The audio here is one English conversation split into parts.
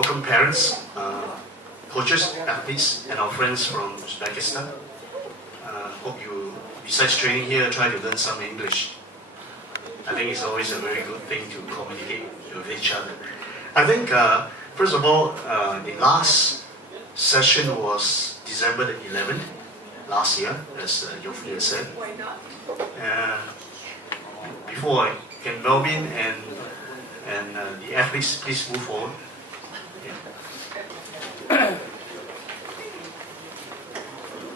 welcome parents, coaches, athletes, and our friends from Uzbekistan. Hope you, besides training here, try to learn some English. I think it's always a very good thing to communicate with each other. I think, first of all, the last session was December the 11th, last year, as Yofi has said. Before I can Melvin and the athletes, please move forward. Yeah.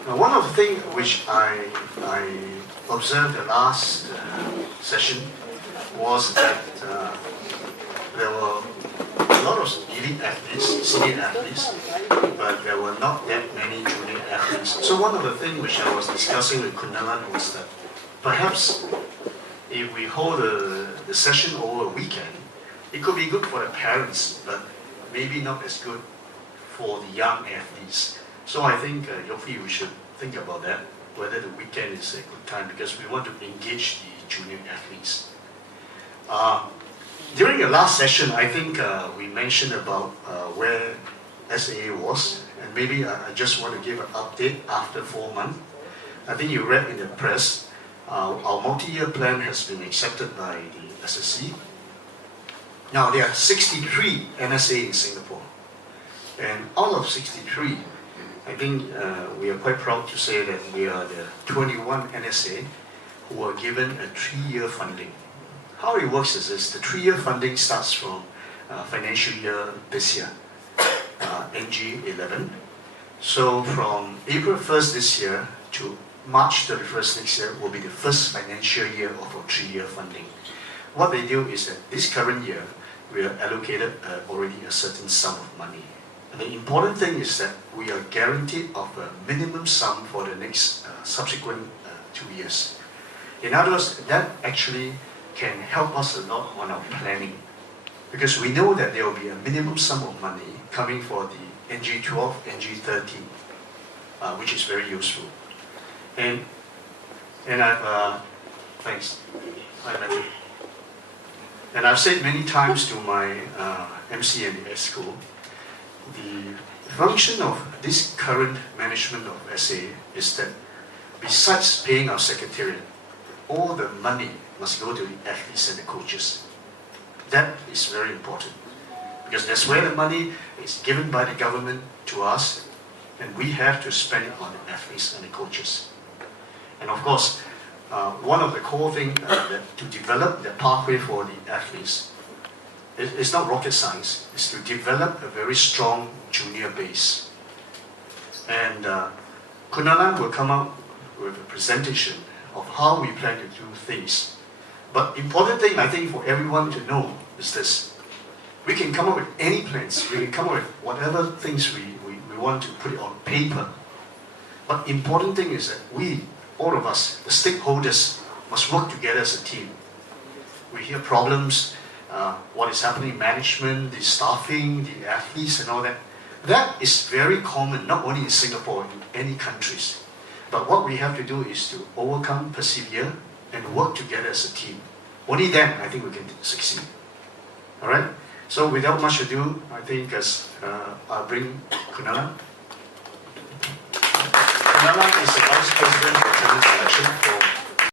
Now, one of the things which I observed the last session was that there were a lot of elite athletes, senior athletes, but there were not that many junior athletes. So one of the things which I was discussing with Kundalan was that perhaps if we hold the session over a weekend, it could be good for the parents, but maybe not as good for the young athletes. So I think, Yofi, we should think about that, whether the weekend is a good time, because we want to engage the junior athletes. During the last session, I think we mentioned about where SAA was, and maybe I just want to give an update after 4 months. I think you read in the press, our multi-year plan has been accepted by the SSC. Now, there are 63 NSA in Singapore, and out of 63, I think we are quite proud to say that we are the 21 NSA who are given a 3-year funding. How it works is this: the 3-year funding starts from financial year this year, NG11. So from April 1st this year to March 31st next year will be the first financial year of our 3-year funding. What they do is that this current year, we are allocated already a certain sum of money. And the important thing is that we are guaranteed of a minimum sum for the next subsequent 2 years. In other words, that actually can help us a lot on our planning, because we know that there will be a minimum sum of money coming for the NG12, NG13, which is very useful. And I've thanks. Hi, Matthew. And I've said many times to my MC and the ESCO, the function of this current management of SA is that besides paying our secretariat, all the money must go to the athletes and the coaches. That is very important, because that's where the money is given by the government to us, and we have to spend it on the athletes and the coaches. And of course, one of the core things to develop the pathway for the athletes, it's not rocket science, it's to develop a very strong junior base. And Kunalan will come up with a presentation of how we plan to do things. But important thing, I think, for everyone to know is this: we can come up with any plans, we can come up with whatever things we want to put it on paper. But important thing is that we, all of us, the stakeholders, must work together as a team. We hear problems, what is happening in management, the staffing, the athletes and all that. That is very common, not only in Singapore, in any countries. But what we have to do is to overcome, persevere, and work together as a team. Only then, I think we can succeed. All right? So without much ado, I think I'll bring Kunalan. Kunalan is the Vice President for Talent Selection for